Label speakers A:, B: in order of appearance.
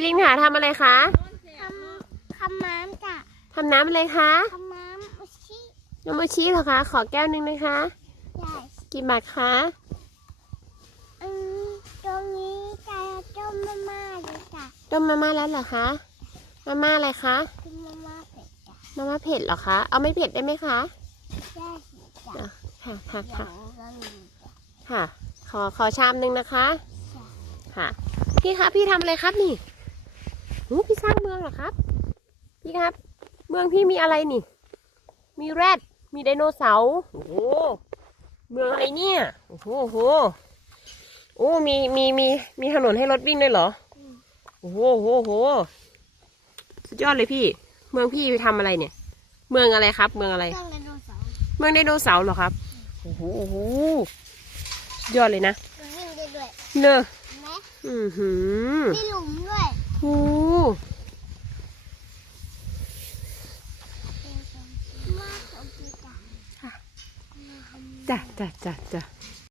A: ลินค่ะทำอะไรคะ
B: ทำทำน้ำจ้ะ
A: ทำน้ำอะไรคะ
B: ทำน้ำอุชิ
A: น้ำโมชิเหรอคะ ขอแก้วหนึ่งนะคะ
B: ใหญ่
A: กี่บาทคะ
B: อืมตรงนี้จะต้มมาม่าเลยจ้ะ
A: ต้มมาม่าแล้วเหรอคะมาม่าอะไรคะ
B: กินมาม่าเป็ดจ้ะ
A: มาม่าเผ็ดเหรอคะเอาไม่เผ็ดได้ไหมคะ
B: ได้สิจ้ะ
A: ค่ะค่ะ
B: เดี๋ย
A: ค่ะ
B: วก็มีจ้ะ
A: ค่ะ ขอขอชามหนึ่งนะคะ
B: จ้ะ
A: ค่ะพี่ครับพี่ทำอะไรครับนี่หู พี่สร้างเมืองเหรอครับ พี่ครับ เมืองพี่มีอะไรนี่ มีแรด มีไดโนเสาร์ โอ้โห เมืองอะไรเนี่ย โอ้โห โอ้โหโอ้มี มี มี มีถนนให้รถวิ่งด้วยเหรอ โอ้โหโอ้โหโอ้โหสุดยอดเลยพี่ เมืองพี่ไปทำอะไรเนี่ย เมืองอะไรครับ เมืองอะไร
B: เครื่องไดโนเสาร์
A: เมืองไดโนเสาร์เหรอครับ โอ้โหโอ้โหสุดยอดเลยนะ
B: มันวิ่งได้ด้วย
A: เนอะ
B: เห็นไหม
A: อือหือ
B: มีหลุมด้วย
A: โอ้
B: มากโ